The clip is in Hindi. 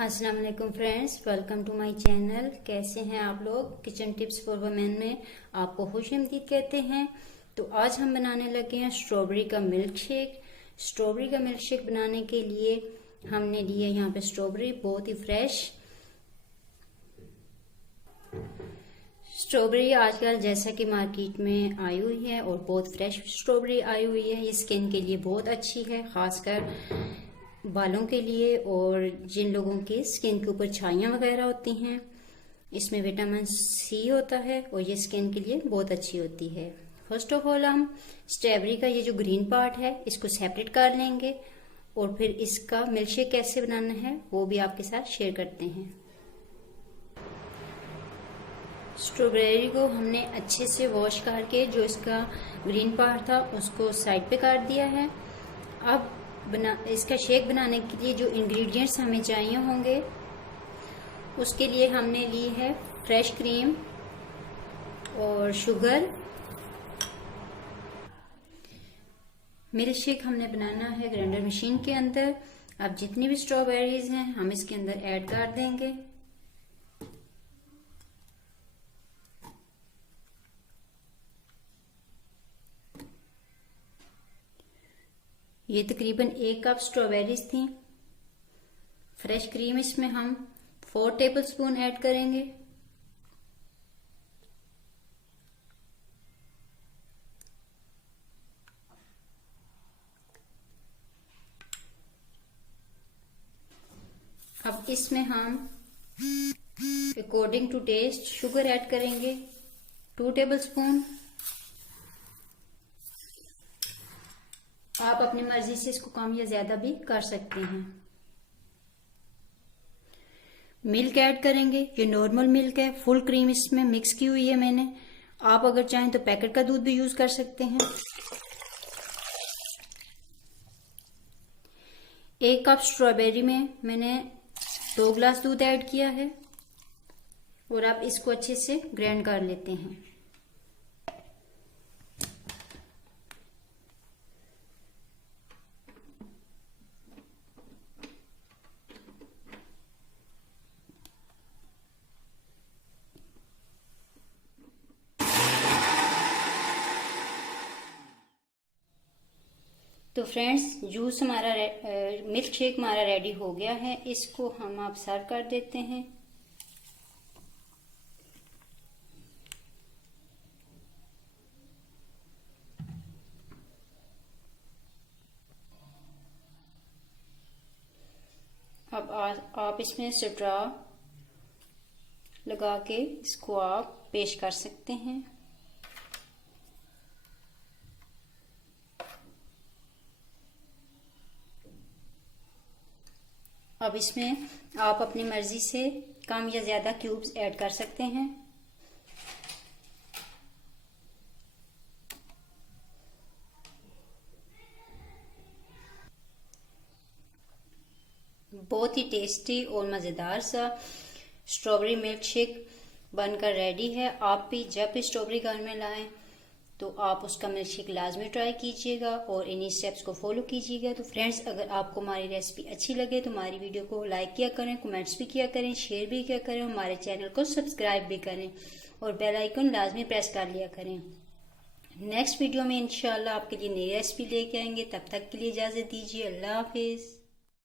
अस्सलाम वालेकुम friends, welcome to my channel. कैसे हैं आप लोग? किचन टिप्स फॉर वुमेन में आपको खुशामदीद कहते हैं। तो आज हम बनाने लगे हैं स्ट्रॉबेरी का मिल्क शेक। स्ट्रॉबेरी का मिल्क शेक बनाने के लिए हमने लिए यहाँ पे स्ट्रॉबेरी, बहुत ही फ्रेश स्ट्रॉबेरी। आजकल जैसा कि मार्केट में आई हुई है और बहुत फ्रेश स्ट्रॉबेरी आई हुई है। ये स्किन के लिए बहुत अच्छी है, खासकर बालों के लिए और जिन लोगों की स्किन के ऊपर छाइयाँ वगैरह होती हैं। इसमें विटामिन सी होता है और ये स्किन के लिए बहुत अच्छी होती है। फर्स्ट ऑफ ऑल हम स्ट्रॉबेरी का ये जो ग्रीन पार्ट है इसको सेपरेट कर लेंगे और फिर इसका मिल्क शेक कैसे बनाना है वो भी आपके साथ शेयर करते हैं। स्ट्रॉबेरी को हमने अच्छे से वॉश करके जो इसका ग्रीन पार्ट था उसको साइड पे कर दिया है। अब इसका शेक बनाने के लिए जो इंग्रेडिएंट्स हमें चाहिए होंगे उसके लिए हमने ली है फ्रेश क्रीम और शुगर। मिल्क शेक हमने बनाना है ग्राइंडर मशीन के अंदर। अब जितनी भी स्ट्रॉबेरीज हैं हम इसके अंदर ऐड कर देंगे। ये तकरीबन 1 कप स्ट्रॉबेरीज थी। फ्रेश क्रीम इसमें हम 4 टेबलस्पून ऐड करेंगे। अब इसमें हम according to taste sugar add करेंगे 2 टेबलस्पून। आप अपनी मर्जी से इसको कम या ज्यादा भी कर सकते हैं। मिल्क ऐड करेंगे, ये नॉर्मल मिल्क है, फुल क्रीम इसमें मिक्स की हुई है मैंने। आप अगर चाहें तो पैकेट का दूध भी यूज कर सकते हैं। 1 कप स्ट्रॉबेरी में मैंने 2 गिलास दूध ऐड किया है और अब इसको अच्छे से ग्राइंड कर लेते हैं। तो फ्रेंड्स, जूस हमारा मिल्क शेक हमारा रेडी हो गया है। इसको हम आप सर्व कर देते हैं। अब आप इसमें स्ट्रॉ लगा के इसको आप पेश कर सकते हैं। अब इसमें आप अपनी मर्जी से कम या ज्यादा क्यूब्स ऐड कर सकते हैं। बहुत ही टेस्टी और मजेदार सा स्ट्रॉबेरी मिल्क शेक बनकर रेडी है। आप भी जब भी स्ट्रॉबेरी घर में लाएं तो आप उसका मिल्क शेक लाजमी ट्राई कीजिएगा और इन्हीं स्टेप्स को फॉलो कीजिएगा। तो फ्रेंड्स, अगर आपको हमारी रेसिपी अच्छी लगे तो हमारी वीडियो को लाइक किया करें, कमेंट्स भी किया करें, शेयर भी किया करें, हमारे चैनल को सब्सक्राइब भी करें और बेल आइकन लाजमी प्रेस कर लिया करें। नेक्स्ट वीडियो में इंशाल्लाह आपके लिए नई रेसिपी लेके आएंगे। तब तक के लिए इजाजत दीजिए। अल्लाह हाफिज।